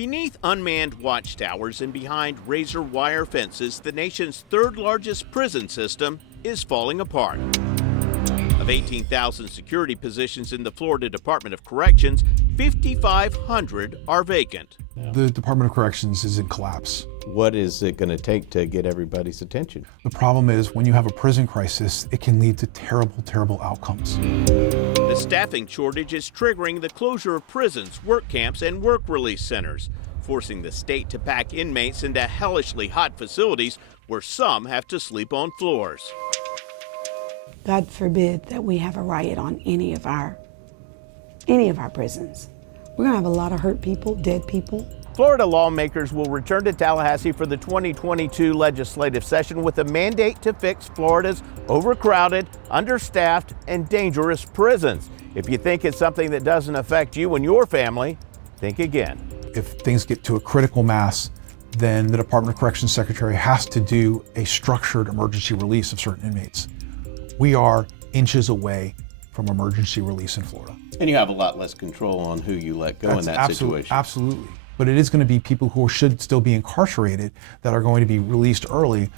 Beneath unmanned watchtowers and behind razor wire fences, the nation's third largest prison system is falling apart. Of 18,000 security positions in the Florida Department of Corrections, 5,500 are vacant. The Department of Corrections is in collapse. What is it going to take to get everybody's attention? The problem is when you have a prison crisis, it can lead to terrible, terrible outcomes. The staffing shortage is triggering the closure of prisons, work camps, and work release centers, forcing the state to pack inmates into hellishly hot facilities where some have to sleep on floors. God forbid that we have a riot on any of our prisons. We're gonna have a lot of hurt people, dead people. Florida lawmakers will return to Tallahassee for the 2022 legislative session with a mandate to fix Florida's overcrowded, understaffed, and dangerous prisons. If you think it's something that doesn't affect you and your family, think again. If things get to a critical mass, then the Department of Corrections Secretary has to do a structured emergency release of certain inmates. We are inches away from emergency release in Florida. And you have a lot less control on who you let go in that situation. Absolutely. But it is going to be people who should still be incarcerated that are going to be released early.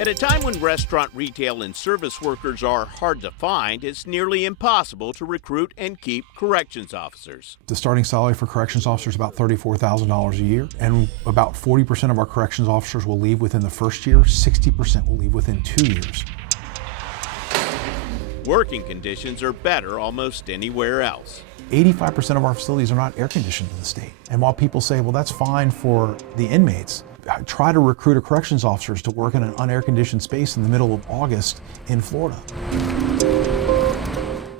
At a time when restaurant, retail, and service workers are hard to find, it's nearly impossible to recruit and keep corrections officers. The starting salary for corrections officers is about $34,000 a year, and about 40% of our corrections officers will leave within the first year, 60% will leave within 2 years. Working conditions are better almost anywhere else. 85% of our facilities are not air conditioned in the state. And while people say, well, that's fine for the inmates, try to recruit a corrections officers to work in an unair conditioned space in the middle of August in Florida.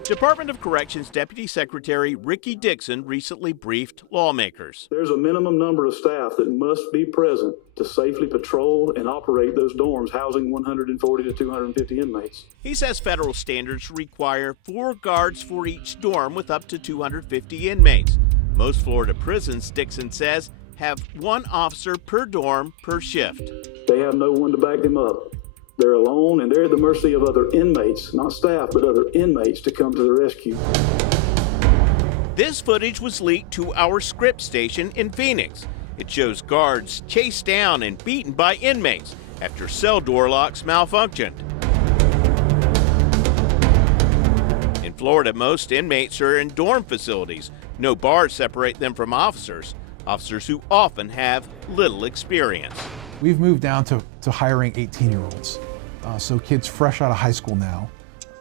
Department of Corrections Deputy Secretary Ricky Dixon recently briefed lawmakers. There's a minimum number of staff that must be present to safely patrol and operate those dorms housing 140 to 250 inmates. He says federal standards require 4 guards for each dorm with up to 250 inmates. Most Florida prisons, Dixon says, have 1 officer per dorm per shift. They have no one to back them up. They're alone and they're at the mercy of other inmates, not staff, but other inmates to come to the rescue. This footage was leaked to our Script station in Phoenix. It shows guards chased down and beaten by inmates after cell door locks malfunctioned. In Florida, most inmates are in dorm facilities. No bars separate them from officers who often have little experience. We've moved down to hiring 18-year-olds, so kids fresh out of high school now.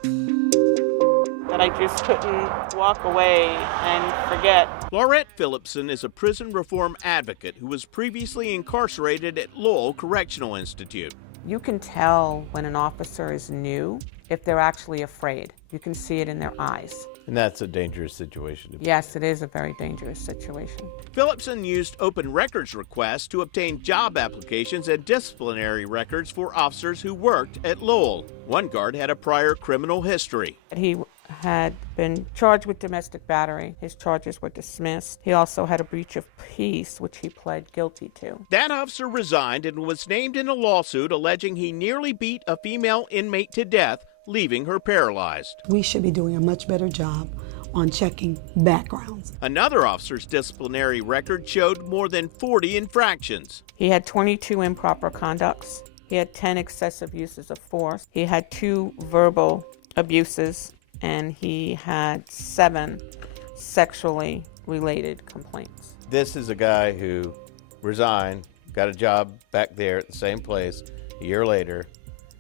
That I just couldn't walk away and forget. Laurette Phillipson is a prison reform advocate who was previously incarcerated at Lowell Correctional Institute. You can tell when an officer is new if they're actually afraid. You can see it in their eyes. And that's a dangerous situation. Yes, it is a very dangerous situation. Phillipson used open records requests to obtain job applications and disciplinary records for officers who worked at Lowell. One guard had a prior criminal history. He had been charged with domestic battery. His charges were dismissed. He also had a breach of peace, which he pled guilty to. That officer resigned and was named in a lawsuit alleging he nearly beat a female inmate to death, leaving her paralyzed. We should be doing a much better job on checking backgrounds. Another officer's disciplinary record showed more than 40 infractions. He had 22 improper conducts. He had 10 excessive uses of force. He had 2 verbal abuses, and he had 7 sexually related complaints. This is a guy who resigned, got a job back there at the same place a year later,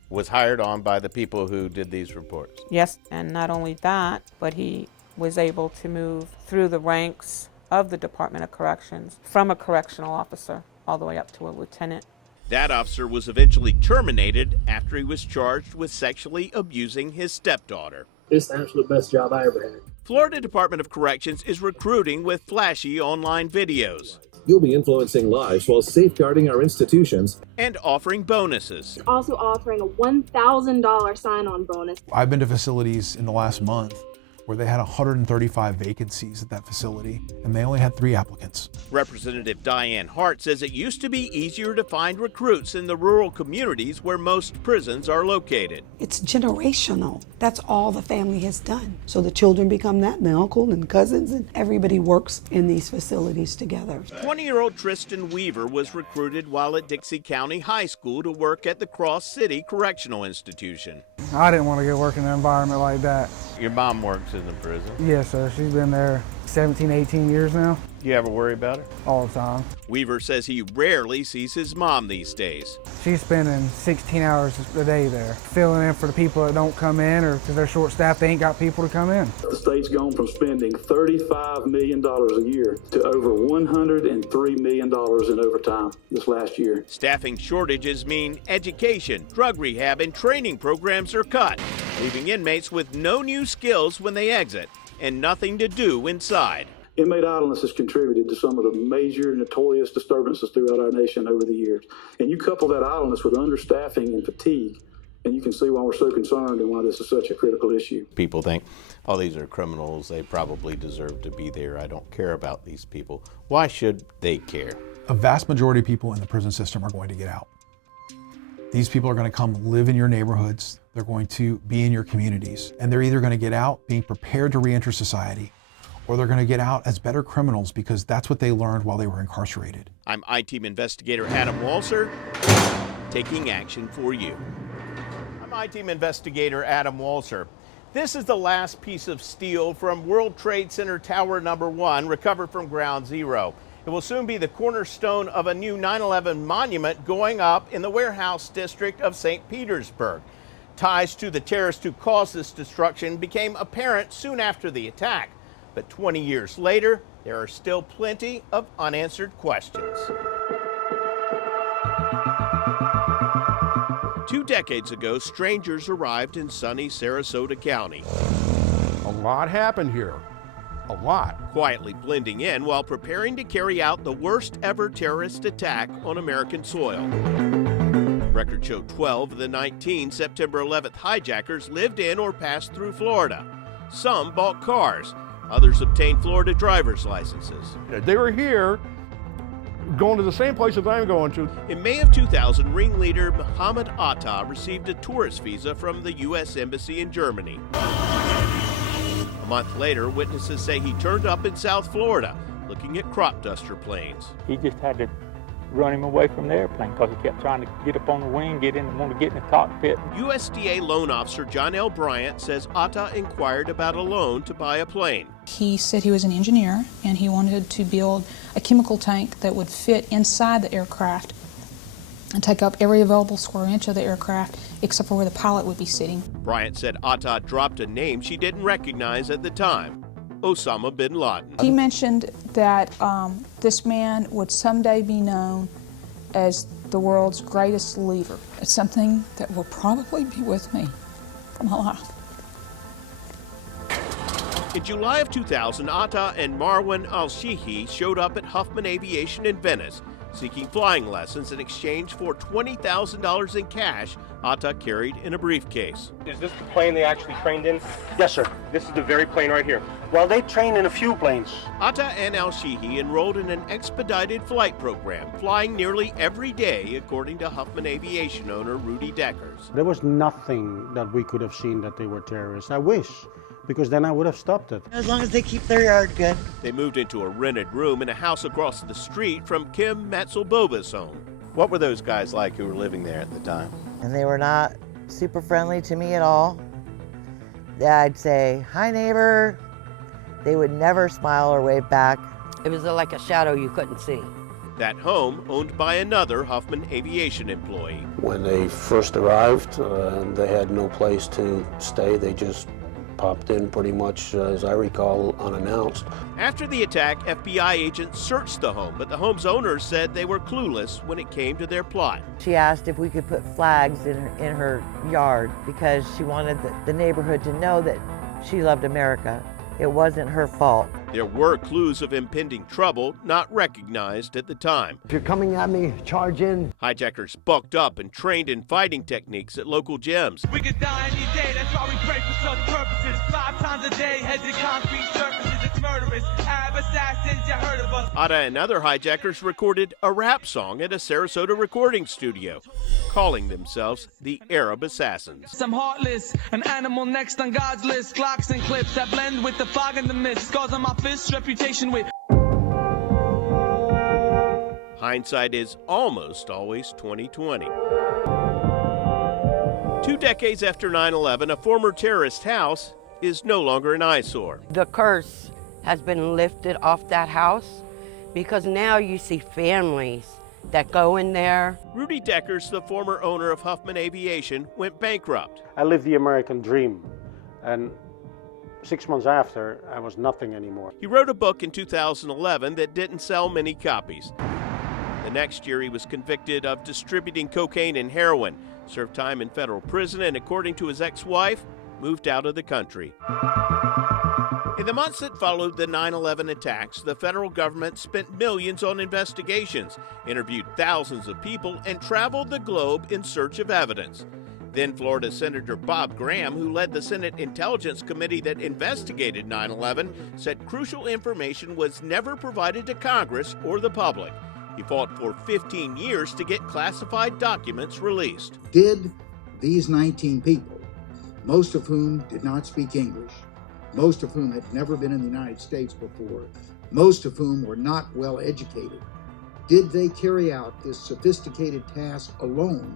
was hired on by the people who did these reports. Yes, and not only that, but he was able to move through the ranks of the Department of Corrections from a correctional officer all the way up to a lieutenant. That officer was eventually terminated after he was charged with sexually abusing his stepdaughter. It's the absolute best job I ever had. Florida Department of Corrections is recruiting with flashy online videos. You'll be influencing lives while safeguarding our institutions and offering bonuses. Also offering a $1,000 sign-on bonus. I've been to facilities in the last month where they had 135 vacancies at that facility, and they only had 3 applicants. Representative Diane Hart says it used to be easier to find recruits in the rural communities where most prisons are located. It's generational. That's all the family has done. So the children become that, and the uncle and cousins, and everybody works in these facilities together. 20-year-old Tristan Weaver was recruited while at Dixie County High School to work at the Cross City Correctional Institution. I didn't want to go work in an environment like that. Your mom works in the prison. Yes, sir. She's been there 17, 18 years now. Do you ever worry about her? All the time. Weaver says he rarely sees his mom these days. She's spending 16 hours a day there, filling in for the people that don't come in, or because they're short-staffed, they ain't got people to come in. The state's gone from spending $35 million a year to over $103 million in overtime this last year. Staffing shortages mean education, drug rehab, and training programs are cut, leaving inmates with no new skills when they exit and nothing to do inside. Inmate idleness has contributed to some of the major notorious disturbances throughout our nation over the years. And you couple that idleness with understaffing and fatigue, and you can see why we're so concerned and why this is such a critical issue. People think, oh, these are criminals. They probably deserve to be there. I don't care about these people. Why should they care? A vast majority of people in the prison system are going to get out. These people are going to come live in your neighborhoods. They're going to be in your communities. And they're either going to get out being prepared to reenter society, or they're going to get out as better criminals because that's what they learned while they were incarcerated. I'm I-Team Investigator Adam Walser, taking action for you. I'm I-Team Investigator Adam Walser. This is the last piece of steel from World Trade Center Tower Number 1, recovered from Ground Zero. It will soon be the cornerstone of a new 9/11 monument going up in the warehouse district of St. Petersburg. Ties to the terrorists who caused this destruction became apparent soon after the attack. But 20 years later, there are still plenty of unanswered questions. 2 decades ago, strangers arrived in sunny Sarasota County. A lot happened here. A lot. Quietly blending in while preparing to carry out the worst ever terrorist attack on American soil. Records show 12 of the 19 September 11th hijackers lived in or passed through Florida. Some bought cars. Others obtained Florida driver's licenses. They were here going to the same places I'm going to. In May of 2000, ringleader Mohammed Atta received a tourist visa from the U.S. Embassy in Germany. A month later, witnesses say he turned up in South Florida looking at crop duster planes. He just had to run him away from the airplane because he kept trying to get up on the wing, want to get in the cockpit. USDA loan officer John L. Bryant says Atta inquired about a loan to buy a plane. He said he was an engineer and he wanted to build a chemical tank that would fit inside the aircraft and take up every available square inch of the aircraft except for where the pilot would be sitting. Bryant said Atta dropped a name she didn't recognize at the time: Osama bin Laden. He mentioned that this man would someday be known as the world's greatest leader. It's something that will probably be with me for my life. In July of 2000, Atta and Marwan al-Shihi showed up at Huffman Aviation in Venice, seeking flying lessons in exchange for $20,000 in cash Atta carried in a briefcase. Is this the plane they actually trained in? Yes, sir. This is the very plane right here. Well, they trained in a few planes. Atta and al-Shihi enrolled in an expedited flight program, flying nearly every day, according to Huffman Aviation owner Rudy Deckers. There was nothing that we could have seen that they were terrorists. I wish, because then I would have stopped it. As long as they keep their yard good. They moved into a rented room in a house across the street from Kim Metzelboba's home. What were those guys like who were living there at the time? And they were not super friendly to me at all. I'd say, "Hi, neighbor." They would never smile or wave back. It was like a shadow you couldn't see. That home owned by another Huffman Aviation employee. When they first arrived, they had no place to stay. They just popped in pretty much, as I recall, unannounced. After the attack, FBI agents searched the home, but the home's owners said they were clueless when it came to their plot. She asked if we could put flags in her yard because she wanted the neighborhood to know that she loved America. It wasn't her fault. There were clues of impending trouble not recognized at the time. If you're coming at me, charge in. Hijackers bulked up and trained in fighting techniques at local gyms. We could die any day, that's why we pray for such purposes. 5 times a day, heads in concrete surfaces, it's murderous. Arab assassins, you heard of us. Ada and other hijackers recorded a rap song at a Sarasota recording studio, calling themselves the Arab Assassins. I'm heartless, an animal next on God's list. Clocks and clips that blend with the fog and the mist. Scars on my fists, reputation with. Hindsight is almost always 20/20. 2 decades after 9/11, a former terrorist house is no longer an eyesore. The curse has been lifted off that house because now you see families that go in there. Rudy Deckers, the former owner of Huffman Aviation, went bankrupt. I lived the American dream, and 6 months after, I was nothing anymore. He wrote a book in 2011 that didn't sell many copies. The next year, he was convicted of distributing cocaine and heroin, served time in federal prison, and according to his ex-wife, moved out of the country. In the months that followed the 9/11 attacks, the federal government spent millions on investigations, interviewed thousands of people, and traveled the globe in search of evidence. Then Florida Senator Bob Graham, who led the Senate Intelligence Committee that investigated 9/11, said crucial information was never provided to Congress or the public. He fought for 15 years to get classified documents released. Did these 19 people, most of whom did not speak English, most of whom had never been in the United States before, most of whom were not well educated, did they carry out this sophisticated task alone,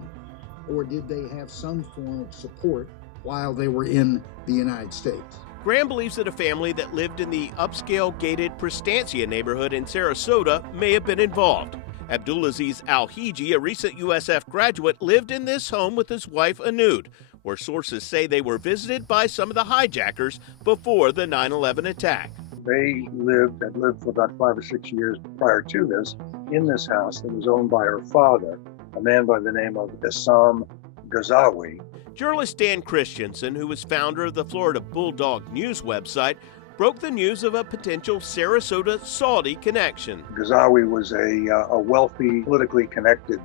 or did they have some form of support while they were in the United States? Graham believes that a family that lived in the upscale gated Prestancia neighborhood in Sarasota may have been involved. Abdulaziz Al-Hiji, a recent USF graduate, lived in this home with his wife Anud, where sources say they were visited by some of the hijackers before the 9/11 attack. They had lived for about 5 or 6 years prior to this in this house that was owned by her father, a man by the name of Issam Ghazawi. Journalist Dan Christensen, who was founder of the Florida Bulldog News website, broke the news of a potential Sarasota Saudi connection. Ghazawi was a wealthy, politically connected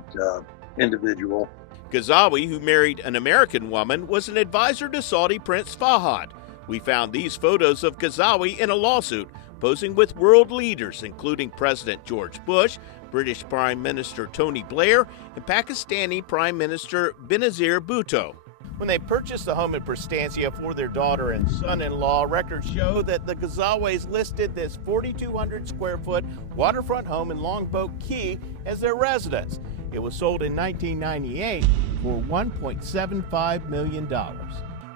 individual. Ghazawi, who married an American woman, was an advisor to Saudi Prince Fahad. We found these photos of Ghazawi in a lawsuit, posing with world leaders, including President George Bush, British Prime Minister Tony Blair, and Pakistani Prime Minister Benazir Bhutto. When they purchased the home in Prestancia for their daughter and son-in-law, records show that the Ghazawis listed this 4,200 square foot waterfront home in Longboat Key as their residence. It was sold in 1998 for $1.75 million.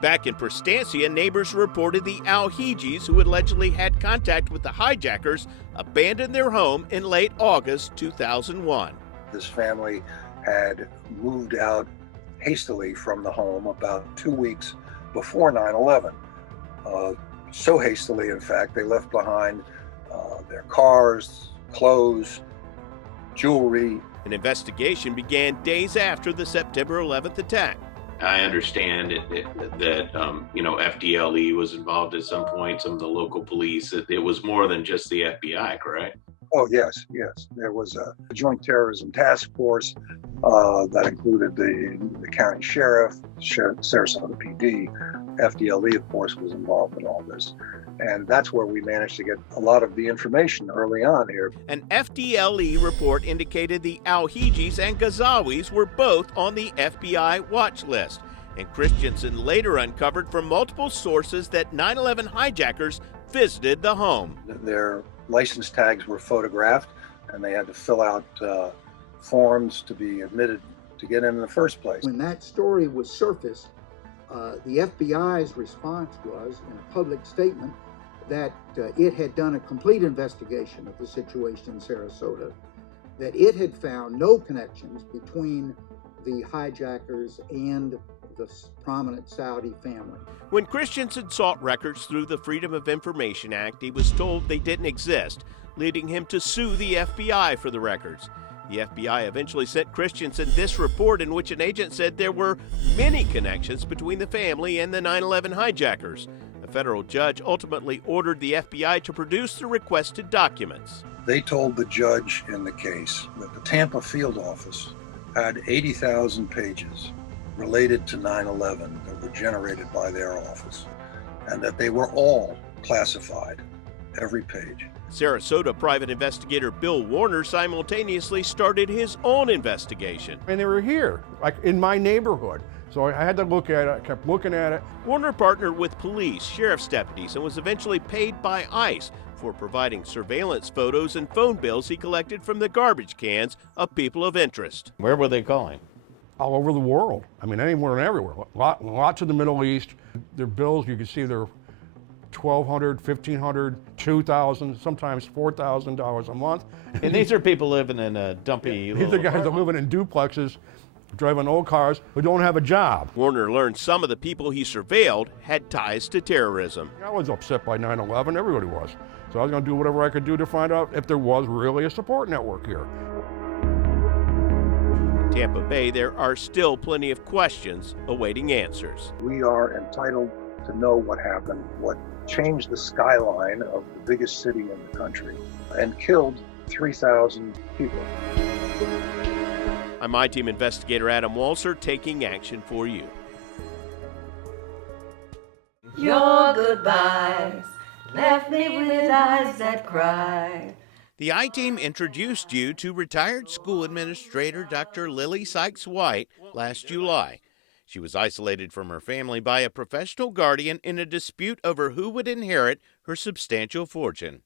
Back in Prestancia, neighbors reported the Al-Hijis, who allegedly had contact with the hijackers, abandoned their home in late August 2001. This family had moved out hastily from the home about 2 weeks before 9/11. So hastily, in fact, they left behind their cars, clothes, jewelry. An investigation began days after the September 11th attack. I understand that FDLE was involved at some point, some of the local police. It was more than just the FBI, correct? Oh, yes. There was a joint terrorism task force that included the county sheriff, Sarasota PD. FDLE, of course, was involved in all this. And that's where we managed to get a lot of the information early on here. An FDLE report indicated the Al-Hijis and Ghazawis were both on the FBI watch list. And Christensen later uncovered from multiple sources that 9/11 hijackers visited the home. Their license tags were photographed, and they had to fill out forms to be admitted to get in the first place. When that story was surfaced, the FBI's response was, in a public statement, that it had done a complete investigation of the situation in Sarasota, that it had found no connections between the hijackers and the prominent Saudi family. When Christensen sought records through the Freedom of Information Act, he was told they didn't exist, leading him to sue the FBI for the records. The FBI eventually sent Christensen this report in which an agent said there were many connections between the family and the 9/11 hijackers. A federal judge ultimately ordered the FBI to produce the requested documents. They told the judge in the case that the Tampa field office had 80,000 pages related to 9/11 that were generated by their office, and that they were all classified, every page. Sarasota private investigator Bill Warner simultaneously started his own investigation. And they were here, like in my neighborhood. So I had to look at it, I kept looking at it. Warner partnered with police, sheriff's deputies, and was eventually paid by ICE for providing surveillance photos and phone bills he collected from the garbage cans of people of interest. Where were they calling? All over the world. I mean, anywhere and everywhere. Lots of the Middle East. Their bills, you can see they're $1,200, $1,500, $2,000, sometimes $4,000 a month. And these are people living in a dumpy These are guys that are living in duplexes, driving old cars, who don't have a job. Warner learned some of the people he surveilled had ties to terrorism. I was upset by 9/11, everybody was. So I was going to do whatever I could do to find out if there was really a support network here. In Tampa Bay, there are still plenty of questions awaiting answers. We are entitled to know what happened, what changed the skyline of the biggest city in the country and killed 3,000 people. I'm I-Team investigator Adam Walser, taking action for you. Your goodbyes left me with eyes that cry. The I-Team introduced you to retired school administrator Dr. Lily Sykes-White last July. She was isolated from her family by a professional guardian in a dispute over who would inherit her substantial fortune.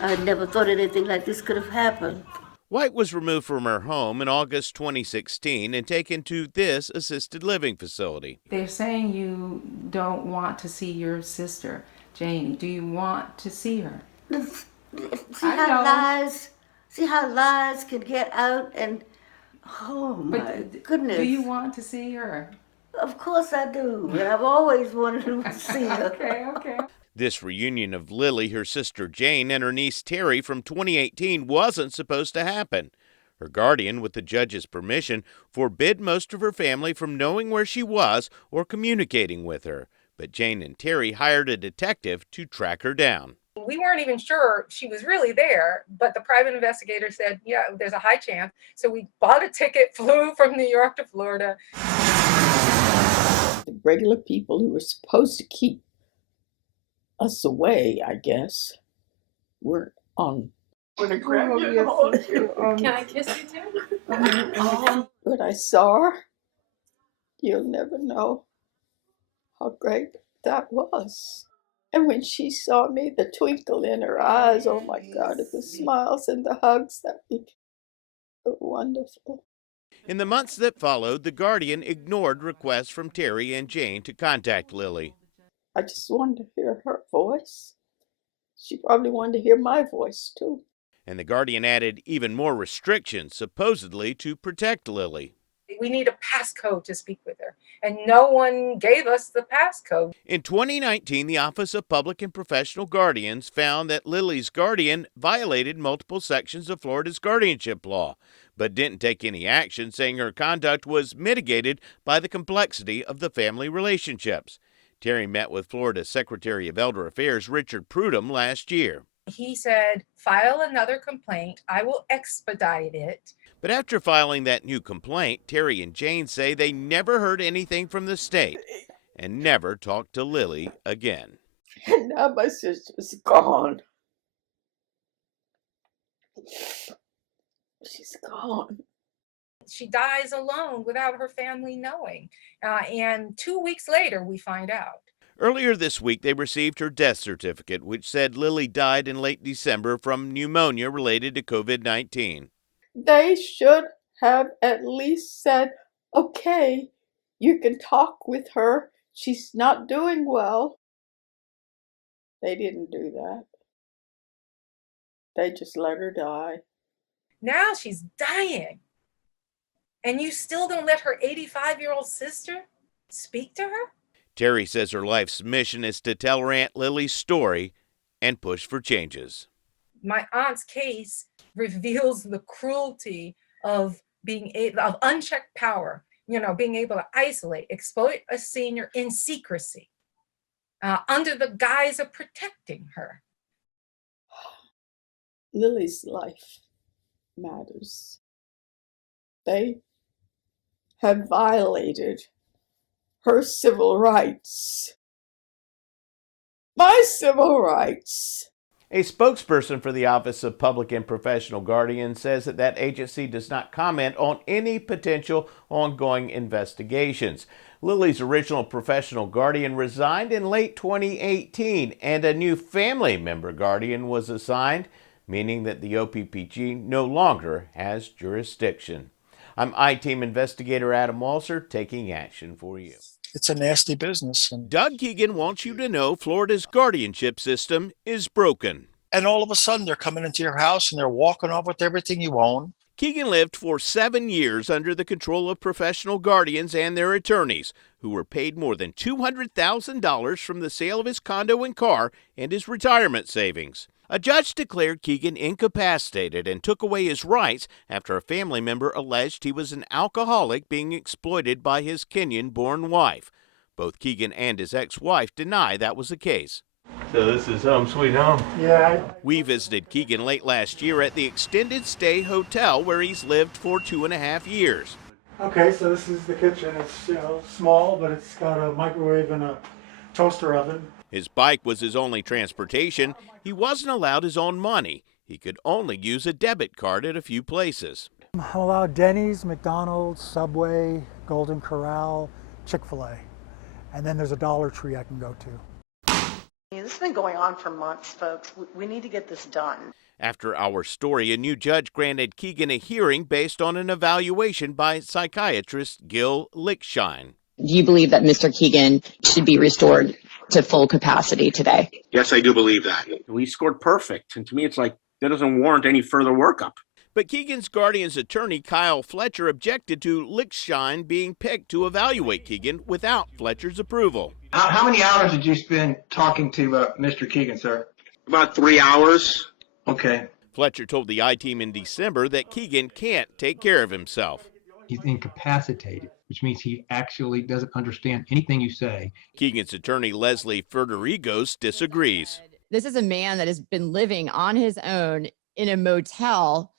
I never thought anything like this could have happened. White was removed from her home in August 2016 and taken to this assisted living facility. They're saying you don't want to see your sister, Janie. Do you want to see her? See how lies can get out and, oh my goodness. Do you want to see her? Of course I do, and I've always wanted to see her. Okay. This reunion of Lily, her sister Jane, and her niece Terry from 2018 wasn't supposed to happen. Her guardian, with the judge's permission, forbid most of her family from knowing where she was or communicating with her. But Jane and Terry hired a detective to track her down. We weren't even sure she was really there, but the private investigator said, yeah, there's a high chance. So we bought a ticket, flew from New York to Florida. The regular people who were supposed to keep us away, I guess, weren't on. Can I kiss you too? When I saw her, you'll never know how great that was. And when she saw me, the twinkle in her eyes, oh my God, the smiles and the hugs, that were wonderful. In the months that followed, the guardian ignored requests from Terry and Jane to contact Lily. I just wanted to hear her voice. She probably wanted to hear my voice, too. And the guardian added even more restrictions, supposedly to protect Lily. We need a passcode to speak with her, and no one gave us the passcode. In 2019, the Office of Public and Professional Guardians found that Lily's guardian violated multiple sections of Florida's guardianship law, but didn't take any action, saying her conduct was mitigated by the complexity of the family relationships. Terry met with Florida Secretary of Elder Affairs Richard Prudhomme last year. He said, file another complaint. I will expedite it. But after filing that new complaint, Terry and Jane say they never heard anything from the state and never talked to Lily again. And now my sister's gone. She's gone. She dies alone without her family knowing. And 2 weeks later, we find out. Earlier this week, they received her death certificate, which said Lily died in late December from pneumonia related to COVID-19. They should have at least said, okay, you can talk with her. She's not doing well. They didn't do that. They just let her die. Now she's dying. And you still don't let her 85-year-old sister speak to her? Terry says her life's mission is to tell her Aunt Lily's story and push for changes. My aunt's case reveals the cruelty of of unchecked power, being able to isolate, exploit a senior in secrecy. under the guise of protecting her. Lily's life matters. They have violated her civil rights. My civil rights. A spokesperson for the Office of Public and Professional Guardian says that agency does not comment on any potential ongoing investigations. Lily's original professional guardian resigned in late 2018, and a new family member guardian was assigned, meaning that the OPPG no longer has jurisdiction. I'm I-Team investigator Adam Walser, taking action for you. It's a nasty business. Doug Keegan wants you to know Florida's guardianship system is broken. And all of a sudden, they're coming into your house and they're walking off with everything you own. Keegan lived for 7 years under the control of professional guardians and their attorneys, who were paid more than $200,000 from the sale of his condo and car and his retirement savings. A judge declared Keegan incapacitated and took away his rights after a family member alleged he was an alcoholic being exploited by his Kenyan-born wife. Both Keegan and his ex-wife deny that was the case. So this is home sweet home? Yeah. We visited Keegan late last year at the extended stay hotel where he's lived for 2.5 years. Okay, so this is the kitchen. It's small, but it's got a microwave and a toaster oven. His bike was his only transportation. He wasn't allowed his own money. He could only use a debit card at a few places. I'm allowed Denny's, McDonald's, Subway, Golden Corral, Chick-fil-A. And then there's a Dollar Tree I can go to. This has been going on for months, folks. We need to get this done. After our story, a new judge granted Keegan a hearing based on an evaluation by psychiatrist Gil Lickshine. Do you believe that Mr. Keegan should be restored to full capacity today? Yes, I do believe that. We scored perfect, and to me it's like that doesn't warrant any further workup. But Keegan's guardian's attorney, Kyle Fletcher, objected to Lickshine being picked to evaluate Keegan without Fletcher's approval. How many hours did you spend talking to Mr. Keegan, sir? About 3 hours. Okay. Fletcher told the I-Team in December that Keegan can't take care of himself. He's incapacitated, which means he actually doesn't understand anything you say. Keegan's attorney, Leslie Federigos, disagrees. This is a man that has been living on his own in a motel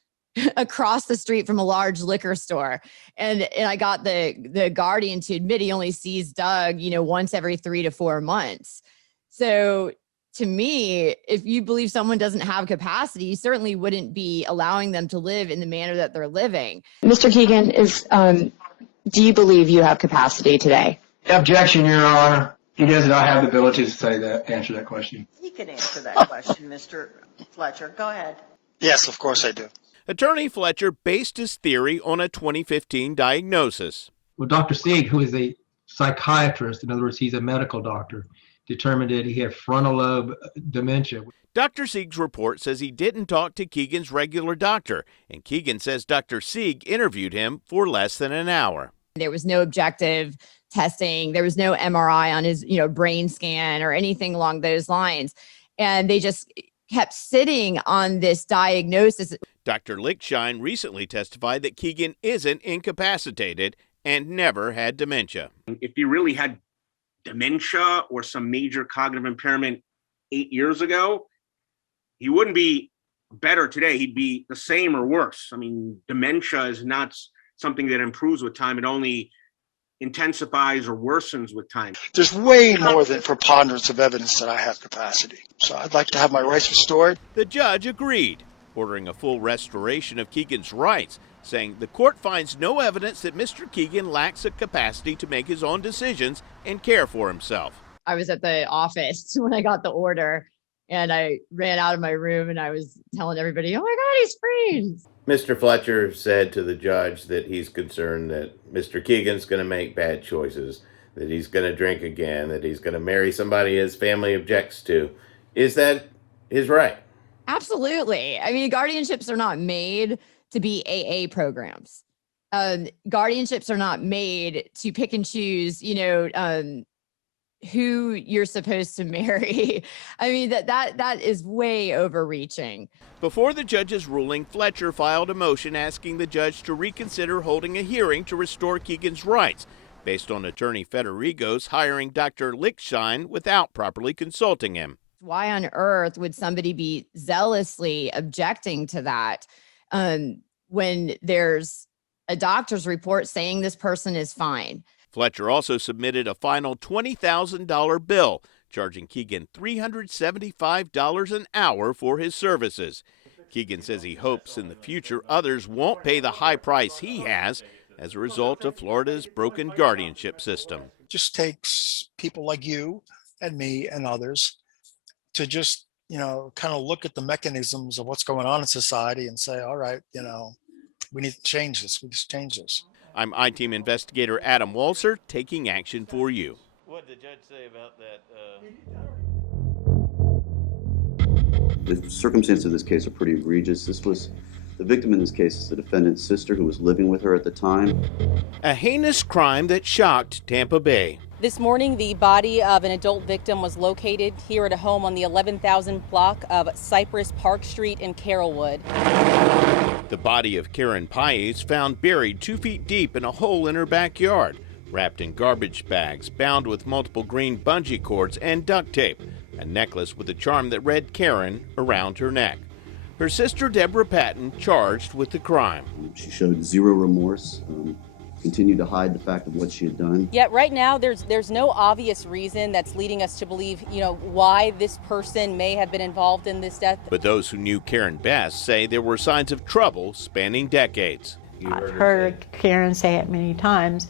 across the street from a large liquor store. And I got the guardian to admit he only sees Doug, once every 3 to 4 months. So to me, if you believe someone doesn't have capacity, you certainly wouldn't be allowing them to live in the manner that they're living. Mr. Keegan, do you believe you have capacity today? Objection, Your Honor. He does not have the ability to say that, answer that question. You can answer that question, Mr. Fletcher. Go ahead. Yes, of course I do. Attorney Fletcher based his theory on a 2015 diagnosis. Well, Dr. Sieg, who is a psychiatrist, in other words, he's a medical doctor, determined that he had frontal lobe dementia. Dr. Sieg's report says he didn't talk to Keegan's regular doctor, and Keegan says Dr. Sieg interviewed him for less than an hour. There was no objective testing. There was no MRI on his, brain scan or anything along those lines. And they just kept sitting on this diagnosis. Dr. Lickshine recently testified that Keegan isn't incapacitated and never had dementia. If he really had dementia or some major cognitive impairment 8 years ago, he wouldn't be better today. He'd be the same or worse. I mean, dementia is not something that improves with time. It only intensifies or worsens with time. There's way more than preponderance of evidence that I have capacity. So I'd like to have my rights restored. The judge agreed, ordering a full restoration of Keegan's rights, saying the court finds no evidence that Mr. Keegan lacks a capacity to make his own decisions and care for himself. I was at the office when I got the order, and I ran out of my room and I was telling everybody, oh my God, he's free. Mr. Fletcher said to the judge that he's concerned that Mr. Keegan's going to make bad choices, that he's going to drink again, that he's going to marry somebody his family objects to. Is that his right? Absolutely. I mean, guardianships are not made to be AA programs. Guardianships are not made to pick and choose, who you're supposed to marry. I mean, that is way overreaching. Before the judge's ruling, Fletcher filed a motion asking the judge to reconsider holding a hearing to restore Keegan's rights. based on attorney Federigo's hiring Dr. Lickshine without properly consulting him. Why on earth would somebody be zealously objecting to that when there's a doctor's report saying this person is fine? Fletcher also submitted a final $20,000 bill, charging Keegan $375 an hour for his services. Keegan says he hopes in the future others won't pay the high price he has as a result of Florida's broken guardianship system. It just takes people like you and me and others to just, kind of look at the mechanisms of what's going on in society and say, all right, we need to change this. We need to change this. I'm I-Team investigator Adam Walser, taking action for you. What did the judge say about that? The circumstances of this case are pretty egregious. The victim in this case is the defendant's sister who was living with her at the time. A heinous crime that shocked Tampa Bay. This morning, the body of an adult victim was located here at a home on the 11,000 block of Cypress Park Street in Carrollwood. The body of Karen Paez found buried 2 feet deep in a hole in her backyard, wrapped in garbage bags, bound with multiple green bungee cords and duct tape, a necklace with a charm that read Karen around her neck. Her sister Deborah Patton charged with the crime. She showed zero remorse, continued to hide the fact of what she had done. Yet right now, there's no obvious reason that's leading us to believe, why this person may have been involved in this death. But those who knew Karen best say there were signs of trouble spanning decades. I've heard Karen say it many times,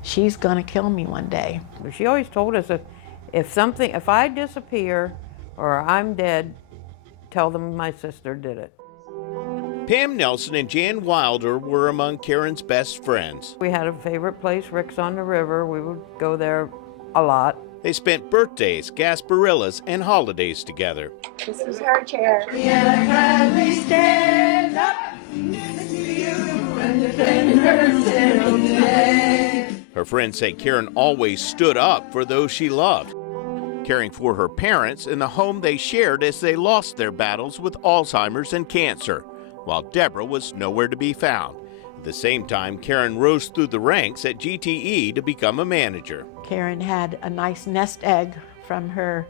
she's gonna kill me one day. She always told us that if I disappear or I'm dead, tell them my sister did it. Pam Nelson and Jan Wilder were among Karen's best friends. We had a favorite place, Rick's on the River. We would go there a lot. They spent birthdays, gasparillas, and holidays together. This is her chair. Stand up, Her friends say Karen always stood up for those she loved, caring for her parents in the home they shared as they lost their battles with Alzheimer's and cancer, while Deborah was nowhere to be found. At the same time, Karen rose through the ranks at GTE to become a manager. Karen had a nice nest egg from her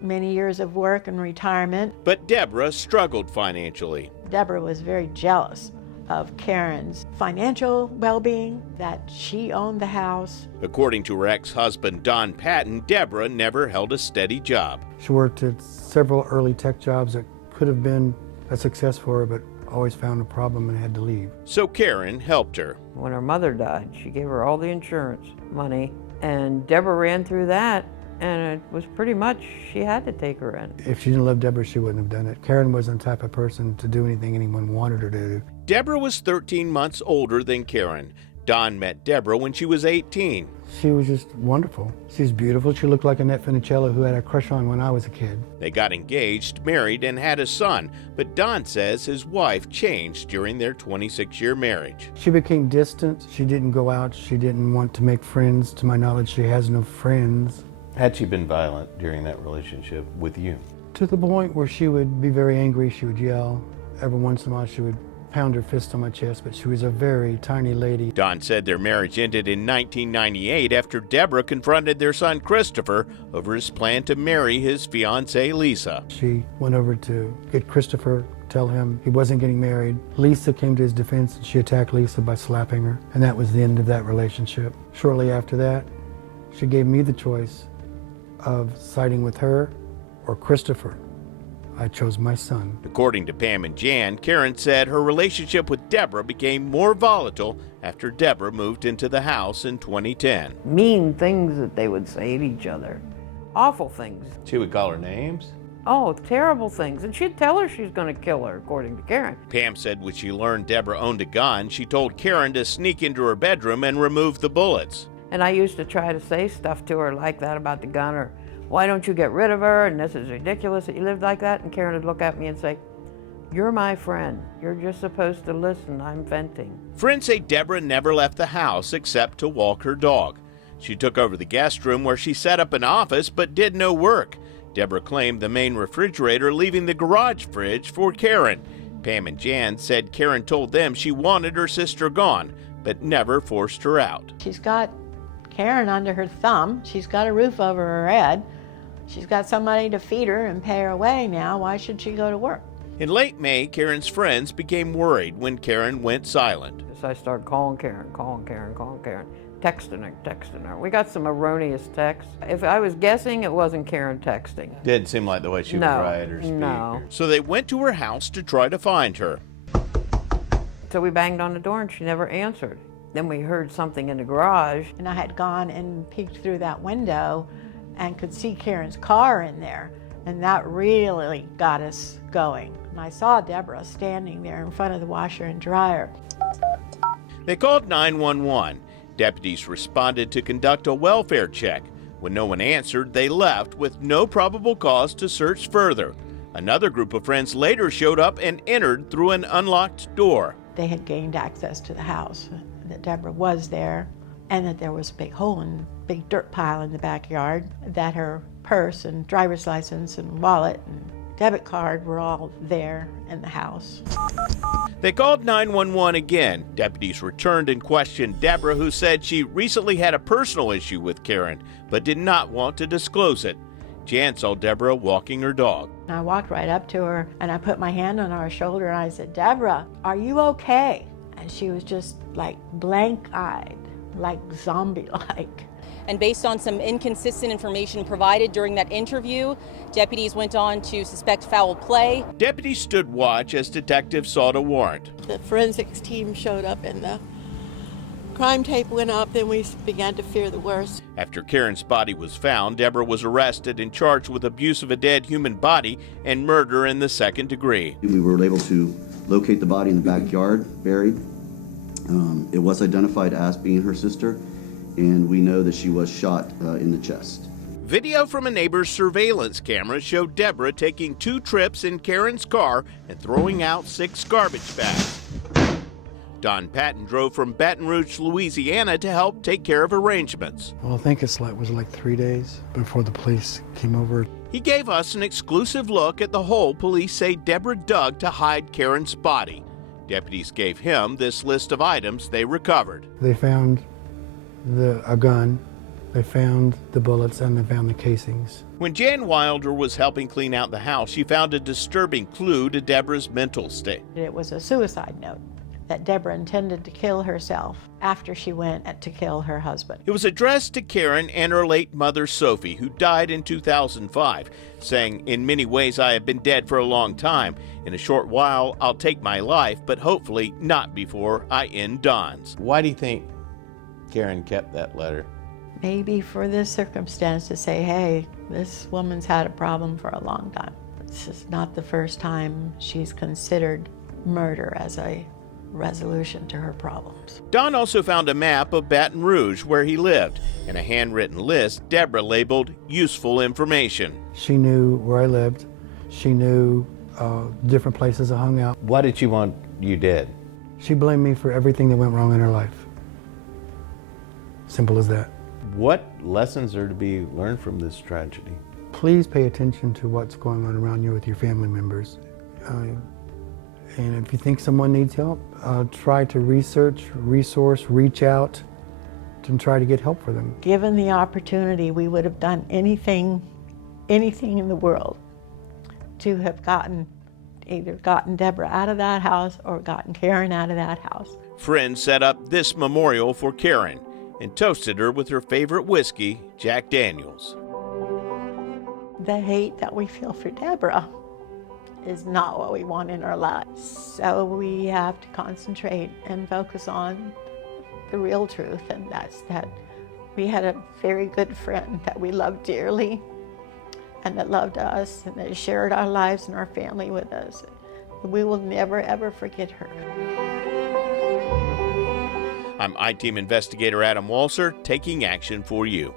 many years of work and retirement. But Deborah struggled financially. Deborah was very jealous of Karen's financial well-being, that she owned the house. According to her ex-husband, Don Patton, Deborah never held a steady job. She worked at several early tech jobs that could have been a success for her, but always found a problem and had to leave. So Karen helped her. When her mother died, she gave her all the insurance money, and Deborah ran through that, and it was pretty much, she had to take her in. If she didn't love Deborah, she wouldn't have done it. Karen wasn't the type of person to do anything anyone wanted her to do. Deborah was 13 months older than Karen. Don met Deborah when she was 18. She was just wonderful. She's beautiful. She looked like Annette Funicello, who had a crush on when I was a kid. They got engaged, married, and had a son, but Don says his wife changed during their 26-year marriage. She became distant. She didn't go out. She didn't want to make friends. To my knowledge, she has no friends. Had she been violent during that relationship with you? To the point where she would be very angry. She would yell. Every once in a while, she would pound her fist on my chest, but she was a very tiny lady. Don said their marriage ended in 1998 after Deborah confronted their son Christopher over his plan to marry his fiancée Lisa. She went over to get Christopher, tell him he wasn't getting married. Lisa came to his defense and she attacked Lisa by slapping her, and that was the end of that relationship. Shortly after that, she gave me the choice of siding with her or Christopher. I chose my son. According to Pam and Jan, Karen said her relationship with Deborah became more volatile after Deborah moved into the house in 2010. Mean things that they would say to each other. Awful things. She would call her names? Oh, terrible things. And she'd tell her she's going to kill her, according to Karen. Pam said when she learned Deborah owned a gun, she told Karen to sneak into her bedroom and remove the bullets. And I used to try to say stuff to her like that about the gun, or why don't you get rid of her, and this is ridiculous that you lived like that. And Karen would look at me and say, you're my friend. You're just supposed to listen. I'm venting. Friends say Deborah never left the house except to walk her dog. She took over the guest room where she set up an office but did no work. Deborah claimed the main refrigerator, leaving the garage fridge for Karen. Pam and Jan said Karen told them she wanted her sister gone, but never forced her out. She's got Karen under her thumb. She's got a roof over her head. She's got somebody to feed her and pay her way now. Why should she go to work? In late May, Karen's friends became worried when Karen went silent. So I started calling Karen, texting her. We got some erroneous texts. If I was guessing, it wasn't Karen texting. Didn't seem like the way she would write or speak. No. So they went to her house to try to find her. So we banged on the door and she never answered. Then we heard something in the garage. And I had gone and peeked through that window and could see Karen's car in there. And that really got us going. And I saw Deborah standing there in front of the washer and dryer. They called 911. Deputies responded to conduct a welfare check. When no one answered, they left with no probable cause to search further. Another group of friends later showed up and entered through an unlocked door. They had gained access to the house, that Deborah was there, and that there was a big hole and big dirt pile in the backyard, that her purse and driver's license and wallet and debit card were all there in the house. They called 911 again. Deputies returned and questioned Deborah, who said she recently had a personal issue with Karen, but did not want to disclose it. Jan saw Deborah walking her dog. I walked right up to her and I put my hand on her shoulder and I said, "Deborah, are you okay?" And she was just like blank-eyed, like zombie-like. And based on some inconsistent information provided during that interview, deputies went on to suspect foul play. Deputies stood watch as detectives sought a warrant. The forensics team showed up and the crime tape went up, then we began to fear the worst. After Karen's body was found, Deborah was arrested and charged with abuse of a dead human body and murder in the second degree. We were able to locate the body in the backyard, buried. It was identified as being her sister, and we know that she was shot in the chest. Video from a neighbor's surveillance camera showed Deborah taking 2 trips in Karen's car and throwing out 6 garbage bags. Don Patton drove from Baton Rouge, Louisiana to help take care of arrangements. Well, I think it was like 3 days before the police came over. He gave us an exclusive look at the hole police say Deborah dug to hide Karen's body. Deputies gave him this list of items they recovered. They found a gun, they found the bullets, and they found the casings. When Jan Wilder was helping clean out the house, she found a disturbing clue to Deborah's mental state. It was a suicide note that Deborah intended to kill herself after she went to kill her husband. It was addressed to Karen and her late mother, Sophie, who died in 2005, saying, "In many ways, I have been dead for a long time. In a short while, I'll take my life, but hopefully not before I end Don's." Why do you think Karen kept that letter? Maybe for this circumstance to say, hey, this woman's had a problem for a long time. This is not the first time she's considered murder as a resolution to her problems. Don also found a map of Baton Rouge where he lived and a handwritten list Deborah labeled useful information. She knew where I lived. She knew different places I hung out. Why did she want you dead? She blamed me for everything that went wrong in her life. Simple as that. What lessons are to be learned from this tragedy? Please pay attention to what's going on around you with your family members. And if you think someone needs help, try to research, resource, reach out and try to get help for them. Given the opportunity, we would have done anything in the world to have either gotten Deborah out of that house or gotten Karen out of that house. Friends set up this memorial for Karen and toasted her with her favorite whiskey, Jack Daniels. The hate that we feel for Deborah is not what we want in our lives. So we have to concentrate and focus on the real truth, and that's that we had a very good friend that we loved dearly and that loved us and that shared our lives and our family with us. We will never, ever forget her. I'm I-Team Investigator Adam Walser, taking action for you.